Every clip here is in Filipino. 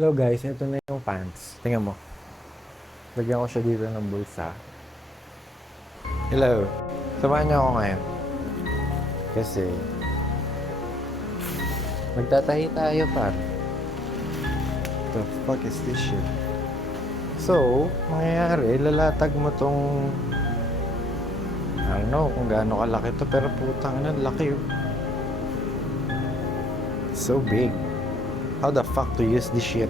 Hello guys, ito na yung pants. Tingnan mo. Lagyan ko siya dito ng bulsa. Hello. Samahan niyo ako ngayon. Kasi magtatahi tayo par. The fuck is this shit? So, mangyayari, lalatag mo tong I don't know kung gaano kalaki to, pero putang na, laki oh. So big. How the fuck to use this shit?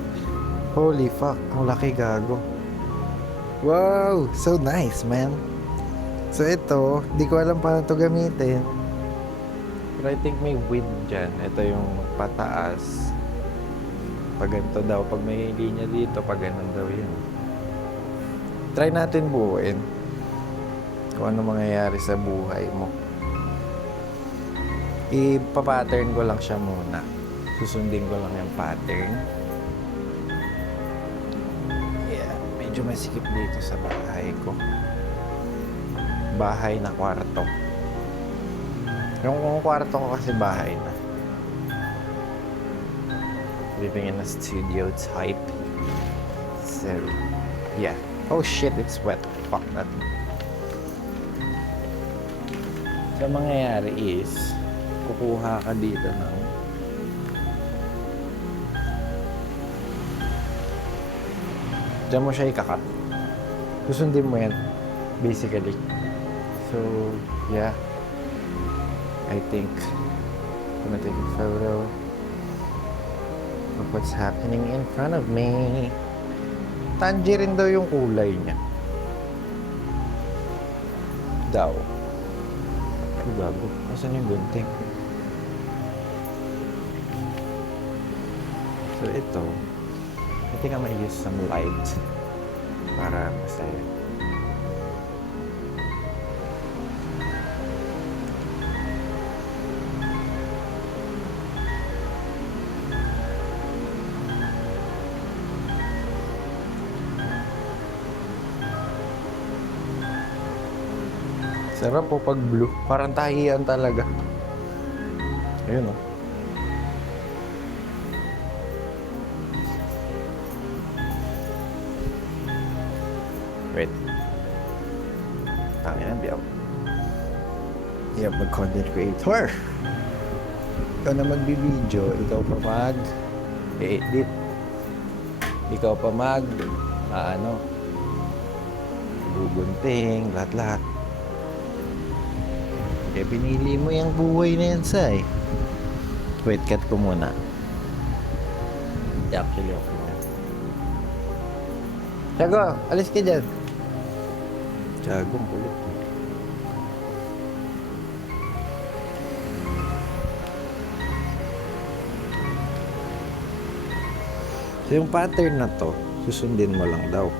Holy fuck, ang laki gago. Wow, so nice man. So ito, di ko alam paano to gamitin. But I think may width dyan. Ito yung pataas. Pag ganito daw, pag may linya dito, pag ganun daw yun. Try natin buuin. Kung ano mangyayari sa buhay mo. Ipa-pattern ko lang siya muna. Susundin ko lang yung pattern. Yeah, medyo masikip dito sa bahay ko. Bahay na kwarto. Yung kwarto ko kasi bahay na. Living in a studio type. So, yeah. Oh shit, it's wet. Fuck that. So, mangyayari is, kukuha ka dito ng diyan mo siya ikakat. Susundin mo yan, basically. So, yeah. I think I'm gonna take a photo of what's happening in front of me. Tangerine daw yung kulay niya. Daw. Ay, bago. Asan yung gunting? So, ito. I think I might use some light para masaya. Sarap po pag blue. Parang tahiyan talaga. Ayun o. Wait. Tangin na biyaw. Yep, mag-content creator. Ikaw na magbibideo. Ikaw pa mag-edit. Ikaw pa gugunting, lahat-lahat. Kaya pinili mo yung buhay na yan, Sai. Wait, cut ko muna. Actually, okay na. Tiago, alis ka dyan. Tiago, ang kulit. So, yung pattern na to, susundin mo lang daw.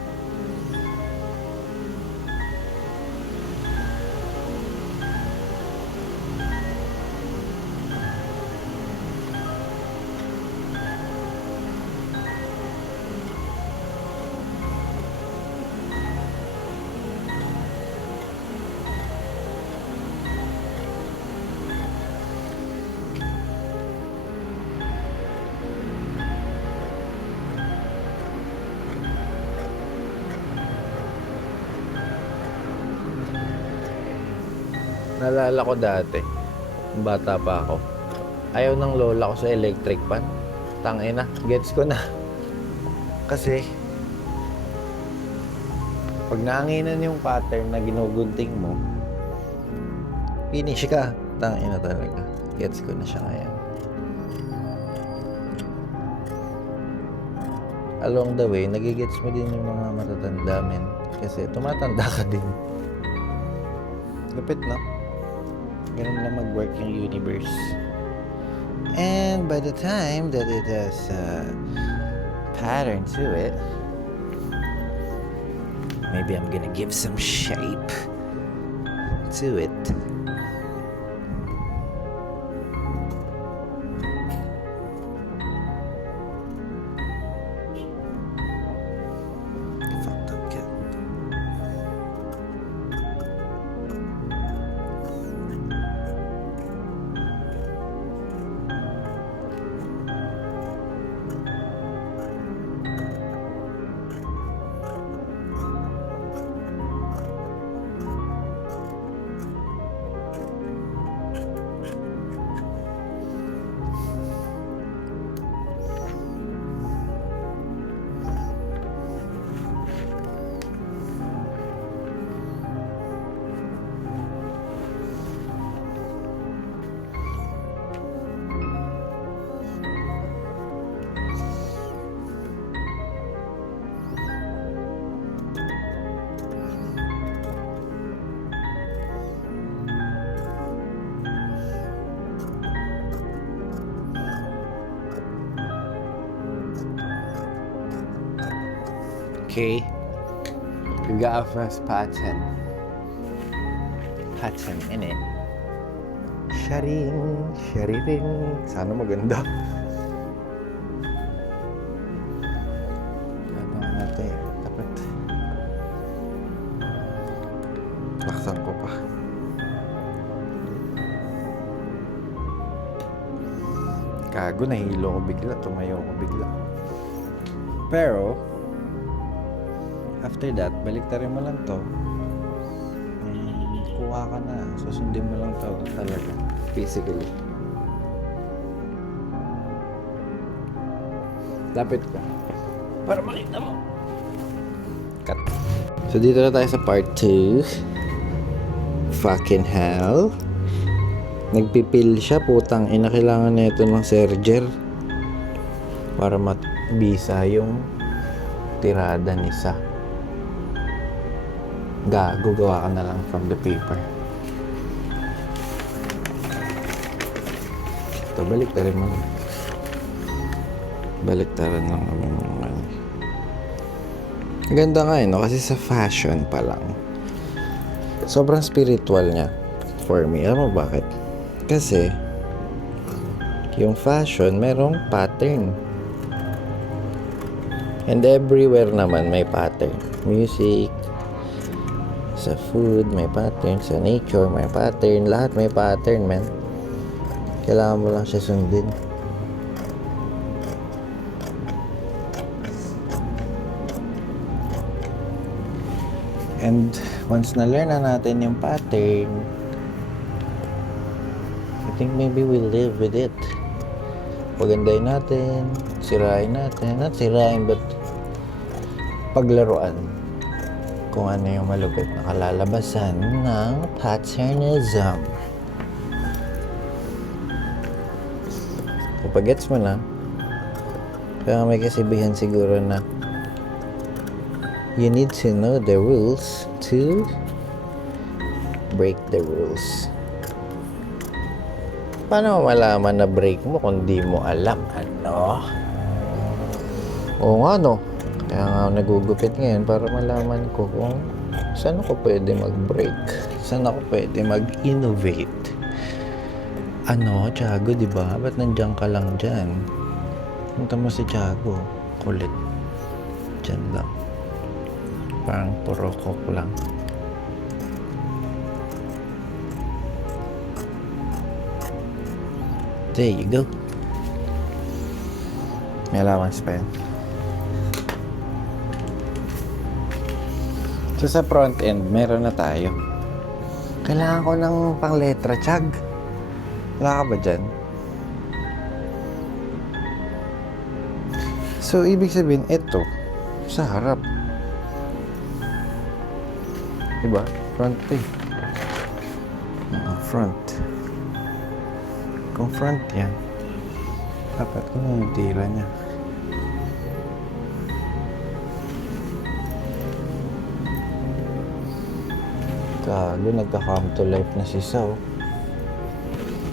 Naalala ko dati, bata pa ako. Ayaw ng lola ko sa electric pan. Tangina, gets ko na. Kasi, pag naanginan yung pattern na ginugunting mo, finish ka. Tangina talaga. Gets ko na siya ngayon. Along the way, nagigets mo din yung mga matatanda, men. Kasi tumatanda ka din. Lupit, no? Ganun lang mag-work yung universe. And by the time that it has a pattern to it, maybe I'm gonna give some shape to it. Fucked up kid. Okay. We got our first pattern. Pattern in it. Sharing, sharing. Sana maganda. Abangan natin. Dapat. Laksan ko pa. Kago, nahilo ko bigla. Tumayo ko bigla. Pero, after that, baliktarin mo lang to. And kuha ka na. Susundin mo lang to talaga. Physically. Lapit ko. Para makita mo. Cut. So, dito na tayo sa part 2. Fucking hell. Nagpipil siya, putang ina. Kailangan na ito ng serger. Para matbisa yung tirada ni Sa. Gago, gawa ka na lang from the paper. Ito, baliktarin mo lang. Baliktaran lang naman yung ano. Ganda nga no? Kasi sa fashion pa lang. Sobrang spiritual niya. For me. Alam mo bakit? Kasi yung fashion, merong pattern. And everywhere naman may pattern. Music, sa food, may pattern. Sa nature, may pattern. Lahat may pattern, man. Kailangan mo lang siya sundin. And once na-learn na natin yung pattern, I think maybe we'll live with it. Pagandahin natin, sirain natin. Not sirain, but paglaruan. Kung ano yung malupit na kalalabasan ng patternism. Kapag gets mo na, kaya may kasibihan siguro na you need to know the rules to break the rules. Paano mo malaman na break mo kung di mo alam, ano? Oo nga, no? Kaya nga nagugupit ngayon para malaman ko kung saan ako pwede mag-break. Saan ako pwede mag-innovate. Ano, Tiago, di ba? Ba't nandiyan ka lang dyan? Punta mo si Tiago. Kulit. Dyan lang. Parang puro coke lang. There you go. May allowance pa yan. So sa front end, meron na tayo. Kailangan ko ng pang letra, Tiag. Wala ka ba dyan? So ibig sabihin, ito sa harap. Diba? Front eh. Front. Kung front yan, dapat ko na yung tira niya. Gago, nagka-come to life na si Sao.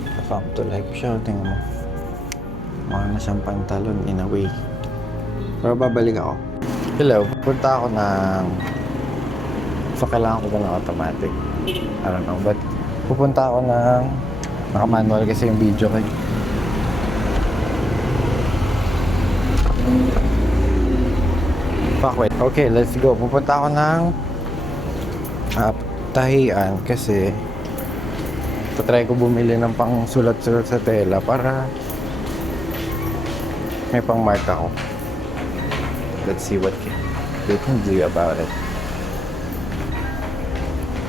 Nagka-come to life siya. Tingnan mo. Mukha na siyang pantalon in a way. Pero babalik ako. Hello. Punta ako ng... So, kailangan ko ba ng automatic? I don't know. But, pupunta ako ng... Naka-manual kasi yung video ko. Fuck, wait. Okay, let's go. Pupunta ako ng... tahian kasi tatry ko bumili ng pang sulat-sulat sa tela para may pang mark ako. Let's see what they can do about it.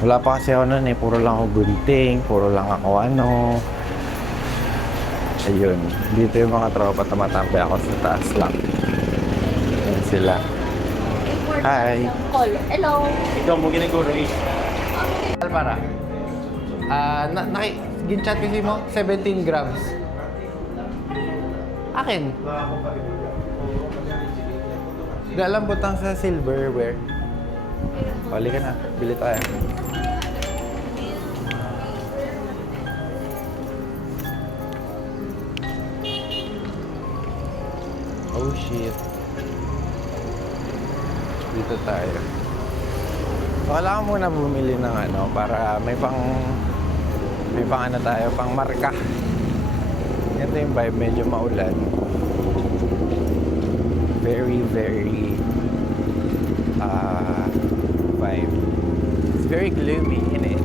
Wala pa kasi ako nun eh. Puro lang ako gunting. Puro lang ako ano. Ayun. Dito yung mga tropa. Tumatambay ako sa taas lang. Ayan sila. Hi. Hello. Ikaw mo giniguro eh. Para. Gin-chat kasi mo, 17 grams. Akin. Dalang butang sa silverware. Bali ka na. Bili tayo. Oh shit. dito tayo. So, kailangan muna bumili ng ano para may pang ano tayo, pang marka. Ganito yung vibe, medyo maulan. Very, very vibe. It's very gloomy in it.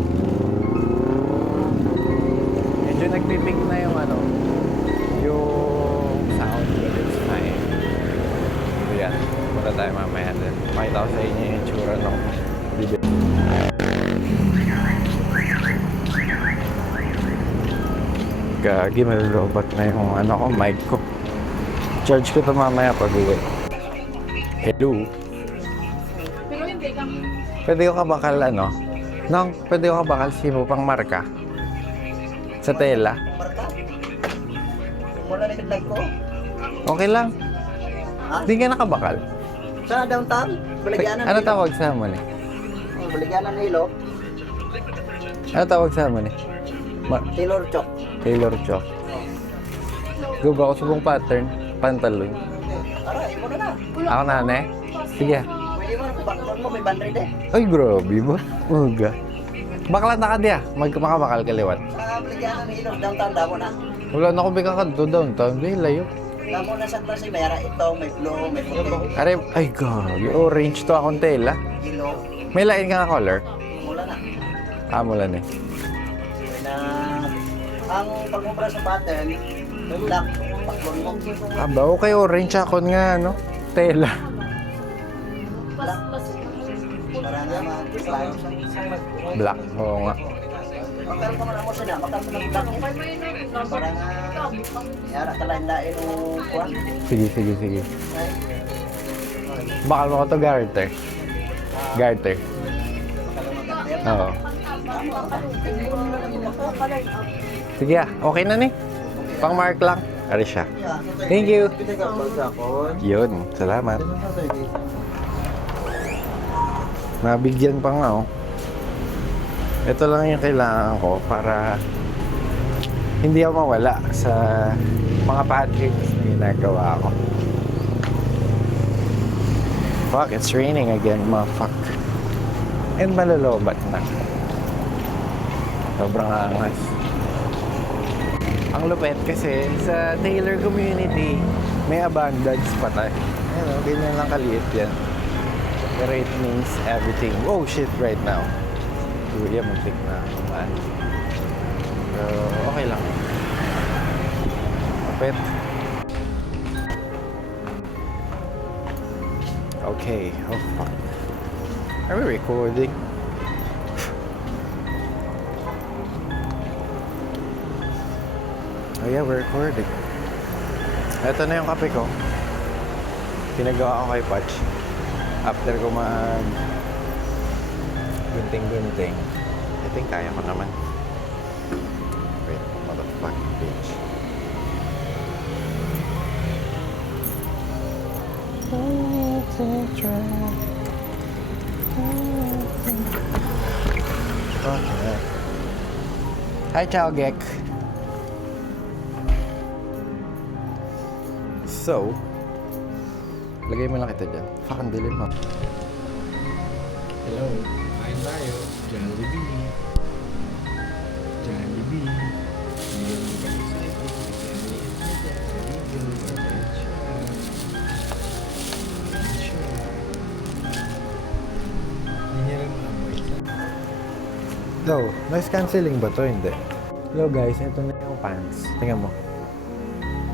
Medyo nagpipig na yung ano, yung sound, but it's fine. So yan, punta tayo mamaya din. Pakita ko sa inyo yung tsura ng bibig. Gagi, malulobot na yung ano ko, mic ko. Charge ko ito mamaya pag uwi. Hello. Pero hindi ka. Pwede ko kabakal ano? Nong, pwede ko kabakal simo pang marka? Sa tela? Marka? Wala na yung ko. Okay lang. Hindi ka nakabakal. Sa downtown? Baligyanan Ano tawag sa mo ni? Oh, baligyanan na ilo. Ano tawag sa mo ni? Taylor Chok. Taylor Chok. Go ba ako sa buong pattern? Pantalon. Ara, imo na na. Ako na, ne? Sige. Pwede mo, background mo, may bandrid eh. Ay, grabe ba? Uga. Bakla na ka diya. Makabakal kaliwat. Sa baligyanan na ilo, downtown, damo na. Wala na ko bika ka downtown. Di, layo. Damo na sa klase, may ara ito, may blue, may puti. Are, ay, gabi. Orange to akong tela. Ilo, May lain ka nga color? mula na. Mula na eh. Na, ang pagmumpra sa pattern, black, background mo. Aba, okay, orange ako nga, no? Tela. Black. Para nga mag-slime. Black. Oo nga. Makal ka man mo sila, makal ka ng black. Para nga, yara ka lain-lain o kuwan. Sige. Bakal mo ko to garter. Garter. Oo. Sige okay na ni. Pang mark lang. Ari siya. Thank you. Yun, salamat. Nabigyan pa nga oh. Ito lang yung kailangan ko para hindi ako mawala sa mga pancakes na ginagawa ko. Fuck, it's raining again, motherfuck. And malalobat na. Sobrang angas. Ang lupet kasi sa Taylor community, may abundance pa tayo. Ayun, ganyan lang kaliit yan. Pero it means everything. Oh shit, right now. Kuya, muntik na kumaan. Pero okay lang. Lupet. Okay, oh fuck. Are we recording? Oh yeah, we're recording. Ito na yung kape ko. Pinagawa ko kay Patch. After ko mag gunting-gunting. I think kaya ko naman. Wait, motherfucking bitch. Okay. Hi, Chalgek. So, lagay mo lang kita dyan. Fuck, ang dilim mo. Hello, kain tayo. Jollibee. Jollibee. Hindi mo ka excited. Hello, noise cancelling ba to? Hindi. Hello guys, ito na yung pants. Tingnan mo.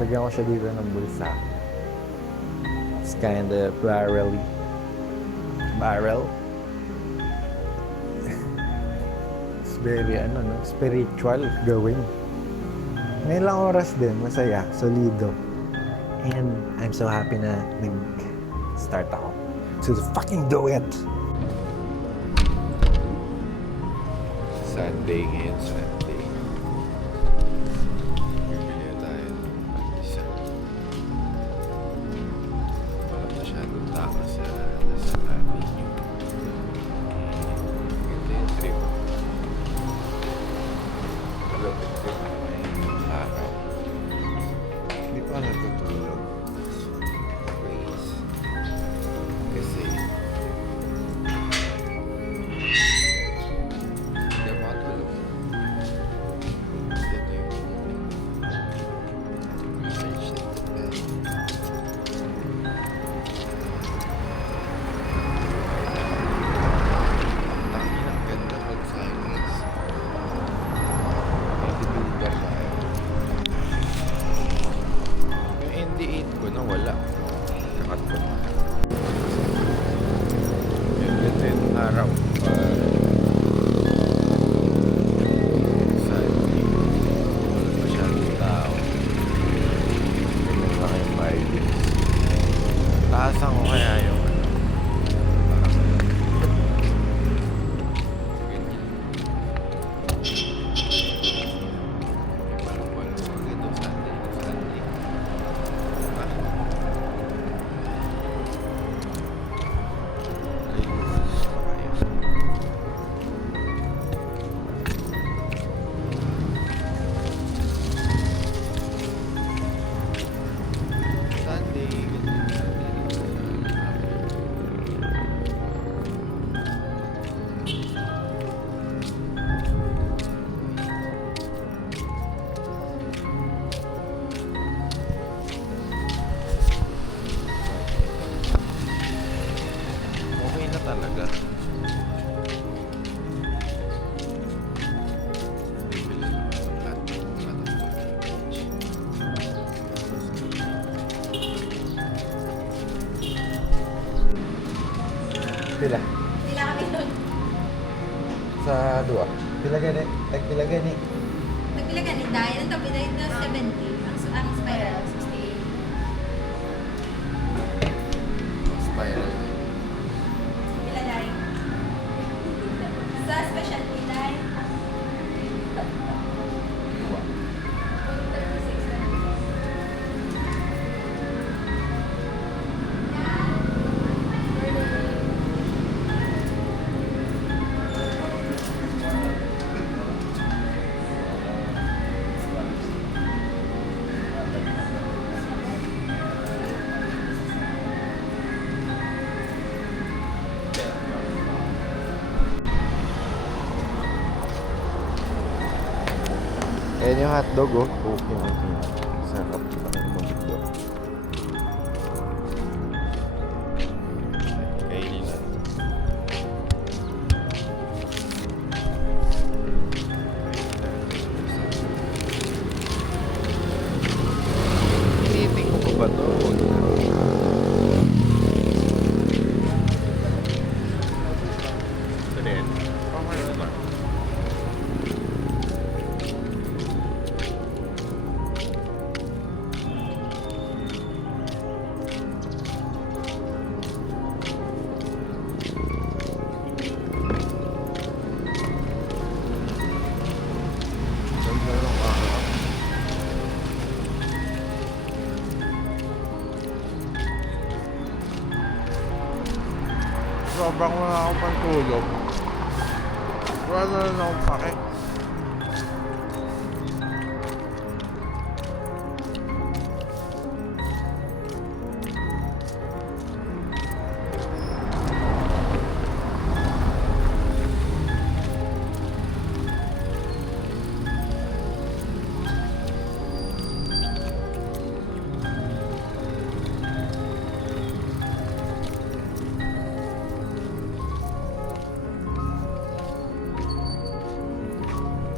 Lagyan ko siya dito ng bulsa. It's kinda barrel. It's very, spiritual going. Ngayon lang oras din, masaya, solido. And I'm so happy na nag-start ako. So fucking do it! Sunday ngayon, Sunday. Bibili tayo ng pandesal. Wala masyadong tao sa Avenue. Ito yung trip. Malapit ko ngayong araw. Hindi pa natutulog. Please. Kasi Taasan ko kaya yung ano. Okay na talaga. Pila? Sila kami doon. Sa dua? Pila gani? Pila gani? Nagpila ni dahil ang tabi dahil na 70. Ang spiral, 68. Spiral. Pila dahil. Sa specialty dahil. 36 na. Ayan yung hotdog oh. Okay, okay. Sarap ng mundo. Kainin na. Tiniting ko ba to? Ito din. Okay naman. Ganda ng araw. Sobrang wala akong pantulog. Wala na rin akong pake.